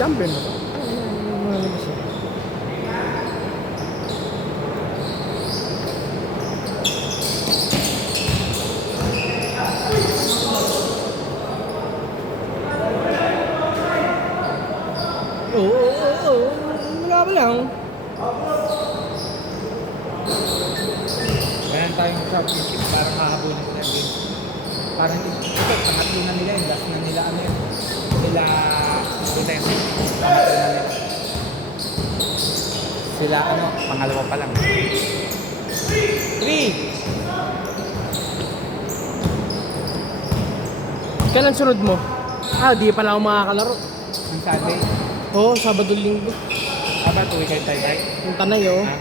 Champion ba? Mga labas eh. Oo. Wala ba lang? Meron tayong championship, parang hahabulin ko na yung game. Parang ito, pangatlo na nila, yung last na nila, ano yun? Nila, Utensy. Pangatlo na nila. Sila, ano, pangalawa pa lang. 3! Kailan sunod mo? Di pala ako makakalaro. Ang Sunday. Oo, Sabado Linggo. Aba, tuwi kayo tayo, right? Yung tanay oh. Ha?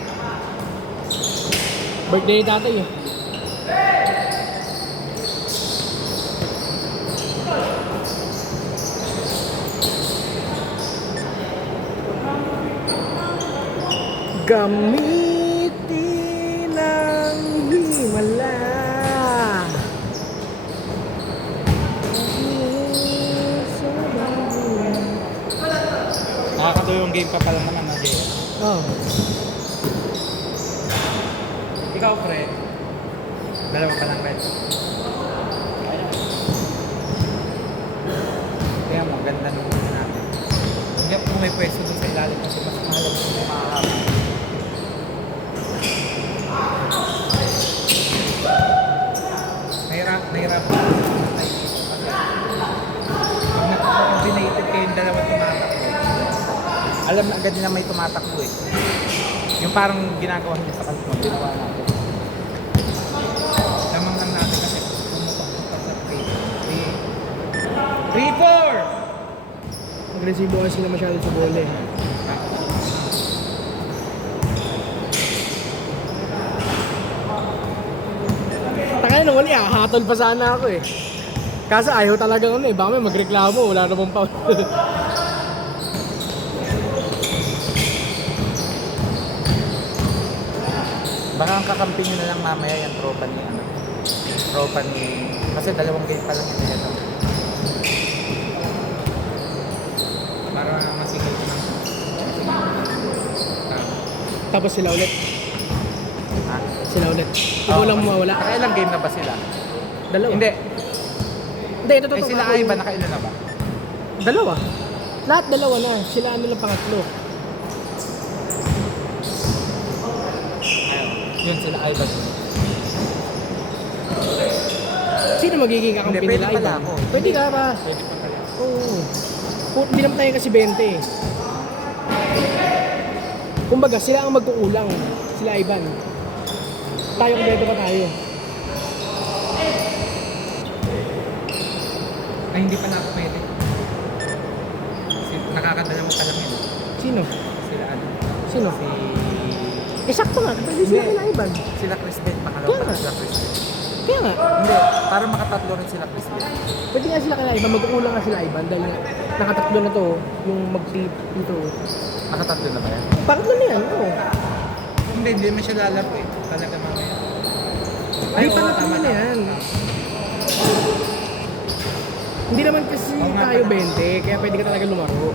Birthday ni tatay eh. Gamitin ang himala. Nakakatuwa yung game pa pala naman, Jay. Oh. Ikaw, pre. Dalawa pa lang, red. Kaya maganda nung mga natin. Hindi ako may pwesto doon sa ilalim kasi mas mahalaga kung may makakaba. Nahirap ako sa tayo dito kasi pag nag-coordinated kayong dalawa tumatakbo, alam na agad nila may tumatakbo eh. Yung parang ginagawa niya sa kanto, ginawa natin. Lamang lang natin kasi pumutok pa sa 3-4! Agresibo kasi sila masyado sa bola eh. Takay nung wali hatol pa sana ako eh. Kaso ayaw talaga ano eh. Baka may magreklamo, wala namang pa. Baka ang kakampi nyo na lang mamaya yung tropa ni kasi dalawang game pa lang yun ito. Para masigil ko ng Tapos sila ulit. ha? Sila ulit. Ikaw lang mawawala. Nakailang game na ba sila? Dalawa. Hindi. Hindi, ito Ay totoo. sila ay ba? Nakailan na ba? Dalawa. Lahat dalawa na. Sila ano lang pangatlo. Ayun. Yun sila ay ba? Sino magiging kakampi Hindi, pwede nila? pala Iba? ako. Pwede ka ba? Pwede pa pala. Oo. Hindi naman tayo kasi 20 eh. Kumbaga, sila ang magkukulang. Sila Ivan. Tayo kompleto pa tayo. Ay hindi pala ako pwede. Kasi nakakadalawa pa lang yun. Sino? Sila ano? Sino? Si... Sakto nga. Pwede sila kila Ivan. Sila Chris Ben. Pangalawa Kaya pa nga. lang sila Chris Ben. Kaya nga. Hindi. Para makatatlo rin sila Chris Ben. Pwede nga sila kila Ivan. Magkukulang nga sila Ivan. Dahil nga, nakatatlo na to. Yung mag-tip dito. Nakatatlo na ba yan? Pangatlo na yan. Oo. Hindi mo siya lalaro eh. Talaga mamaya. Ay, oo, pangatlo tama, na tama. yan. Hindi naman kasi Oo nga tayo pala. 20. Kaya pwede ka talaga lumaro.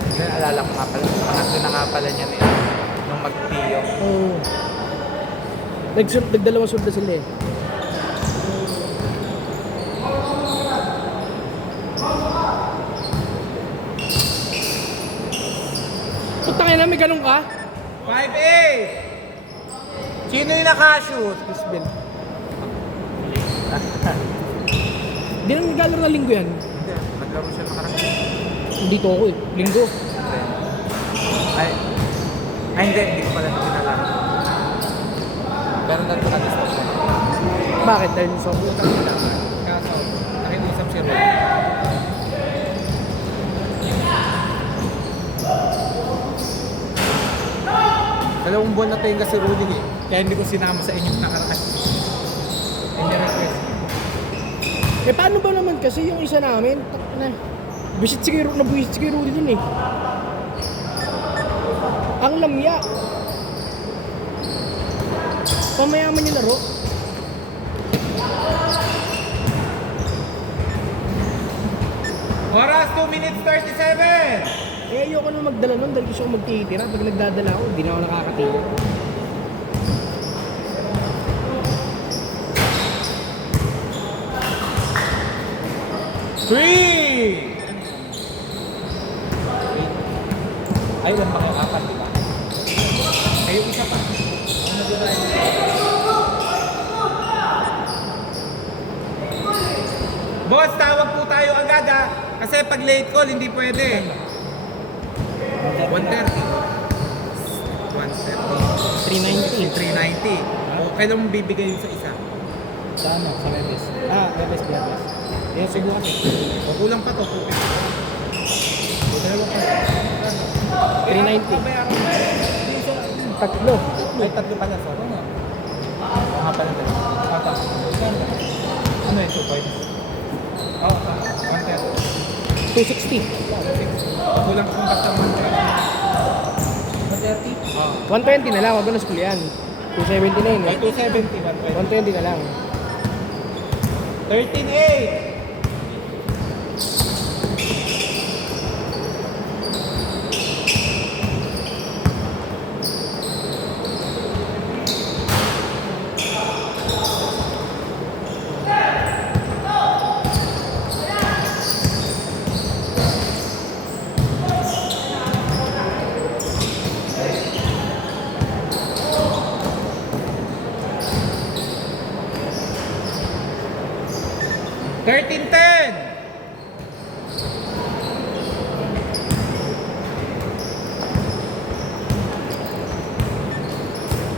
Hindi, alala ko nga pala. Pangatlo na nga pala niya nila. Nung mag-tiyo. Oo. Nagdalawang sunod na sila eh. Putangin na, may ganun ka? 5A! Sino yung nakashoot? Chris Bell. Hindi naman naglalaro na linggo yan. Hindi, naglaro siya nakaraan. Dito ako eh. Linggo. Ay, hindi ko pala pinalaro. Pero nagkakadistop siya. Bakit? Dahil sa Utang ko lang. Kaso, nakiusap si Ron. Dalawang buwan na tayo kasi Rudy eh. Kaya hindi ko sinama sa inyong nakaraan. Hindi request. Eh paano ba naman kasi yung isa namin? Na, buwisit si Rudy din eh. Ang lamya. Pamayaman yung laro. Oras 2 minutes 37! Eh, ayoko na magdala nun dahil gusto ko magtitira. Pag nagdadala ako, hindi na ako nakakatira. Three! Ay, lang ba kayo? Apat, di ba? Kayo isa pa. Ang naglalay. Boss, tawag po tayo agad ha. Kasi pag late call, hindi pwede. 130. 130. 390. 390. O, kailan mo bibigay yun sa isa? Sa ano? Sa Webes. Webes. Eh, siguro kasi. O, kulang pa to. O, dalawa pa. 390. Babayaran mo. Tatlo. Ay, tatlo pala. Sorry. Mga pala dalawa. Ata. Ano yun? 2.5? Oo, 130. 260. Kulang kung basta 130. 130? Oo. 120 na lang, wag ko na school yan. 270 na yun. Ay, 270, 120. 120 na lang. 13.8! $13.10!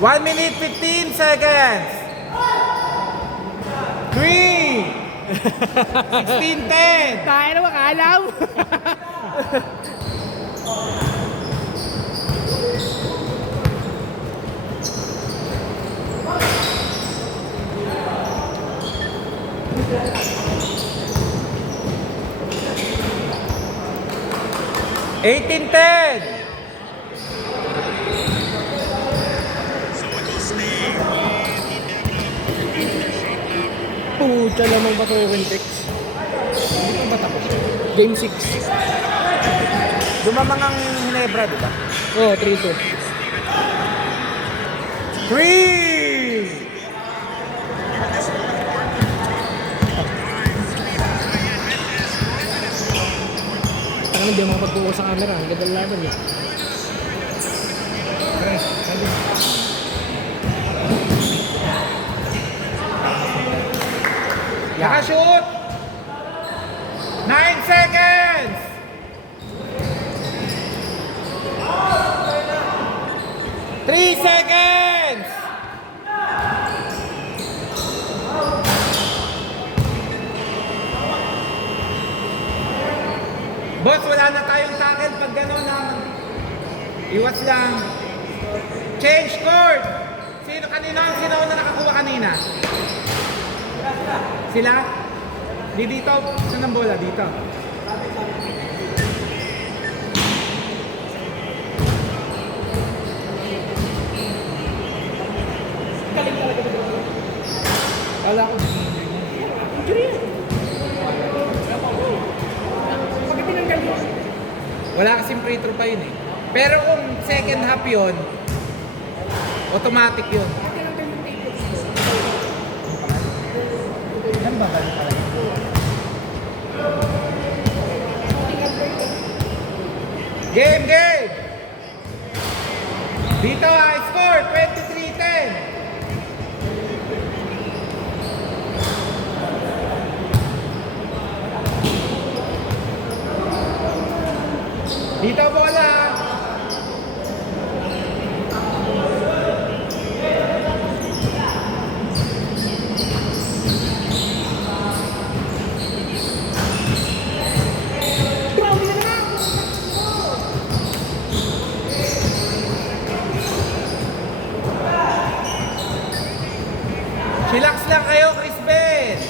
One minute 15 seconds. 3 16:10. Tayo na makalaw. $18.10. Pucha lamang ba ito yung text? Hindi pa ba tapos? Game 6. Dumamang ang Hinebra, di ba? Oh, 3-2. 3! Taka na, hindi ako makapag-focus sa camera. Ang ganda laban eh. Nakashoot! 9 seconds! 3 seconds! Boss, wala na tayong tackle pag gano'n naman. Iwas lang. Change court! Sino na nakakuha kanina? Sila? Di dito? Saan ang bola? Dito. Kala ko injury yan. Bakit tinanggal mo? Wala kasing free throw pa yun eh. Pero kung second half yun, automatic yun. Yan ba? Ganun pala yun. Game! Dito score 23-10. Dito bola. Chillax lang kayo, Chris Ben.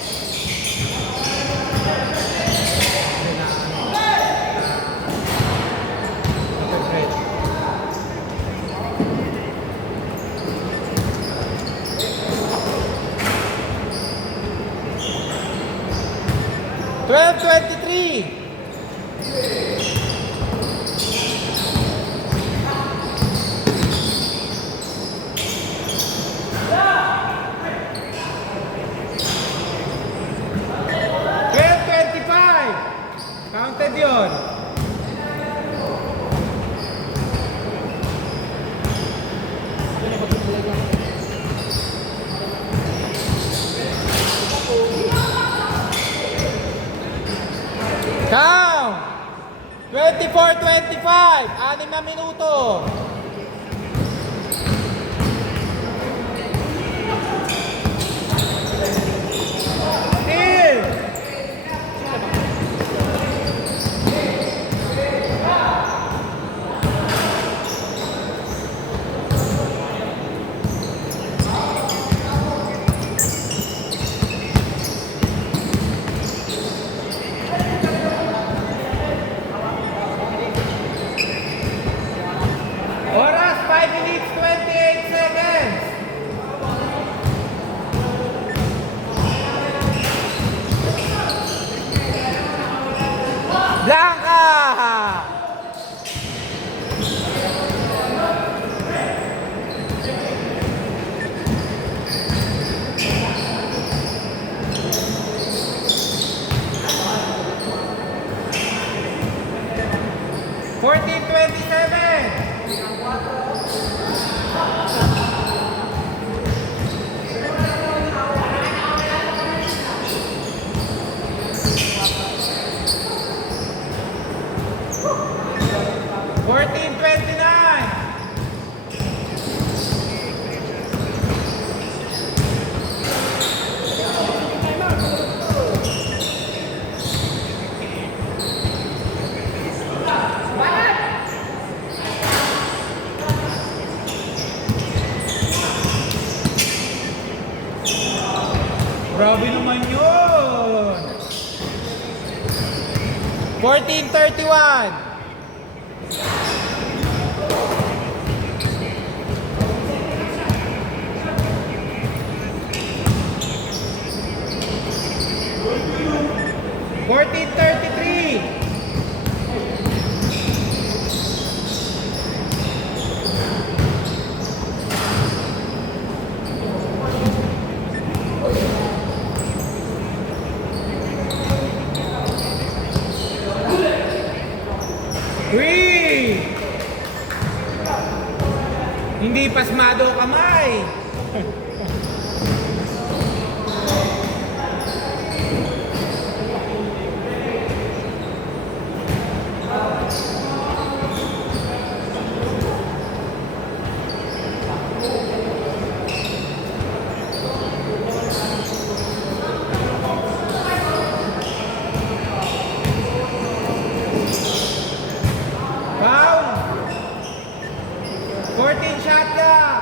Counted yun. Count! 24-25. 6 na minuto. Still! Oras 5 minutes 28 seconds. Blanca! Fourteen 27. Fourteen 29. Grabe naman yun! 14:31. Fourteen 33. Three. Hindi pasmado ang kamay. Foul. 14 shot clock.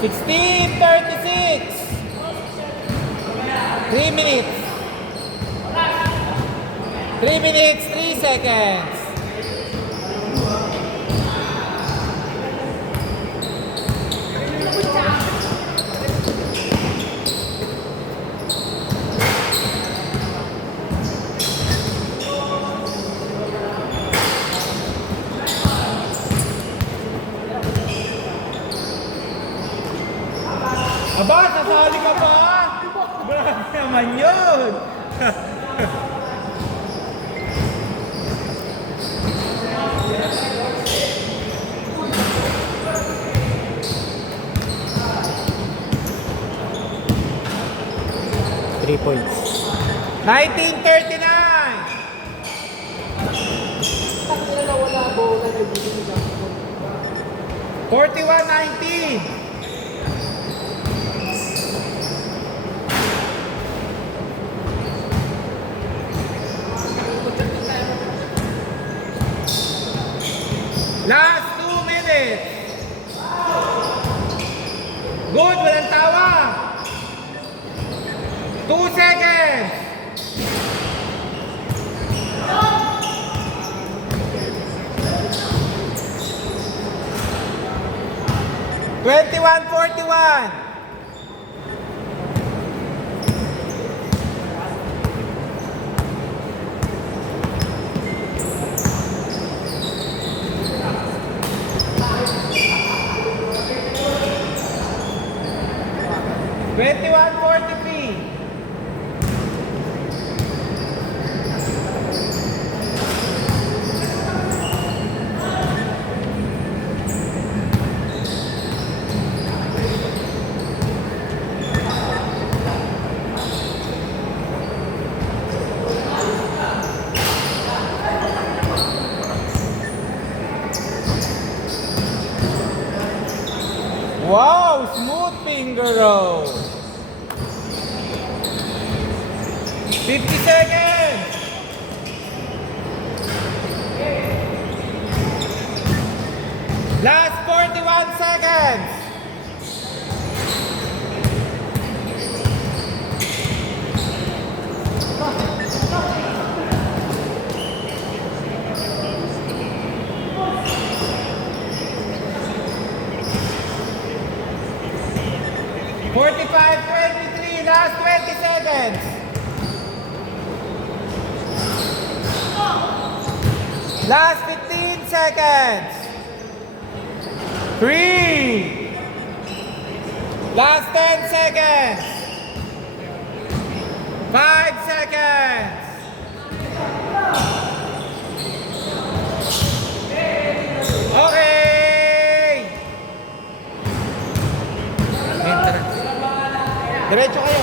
Sixteen 36. 3 minutes. 3 minutes, 3 seconds. Aba, sasali ka ba? Grabe naman yun. 3 points. 1939. 41-19. Last 2 minutes. Good, walang tawa. 2 seconds. Twenty-one 41. 20 seconds! Last 41 seconds! Forty-five, 23, last 20 seconds. Last 15 seconds. 3. Last 10 seconds. 5 seconds. Okay. Diretso kayo.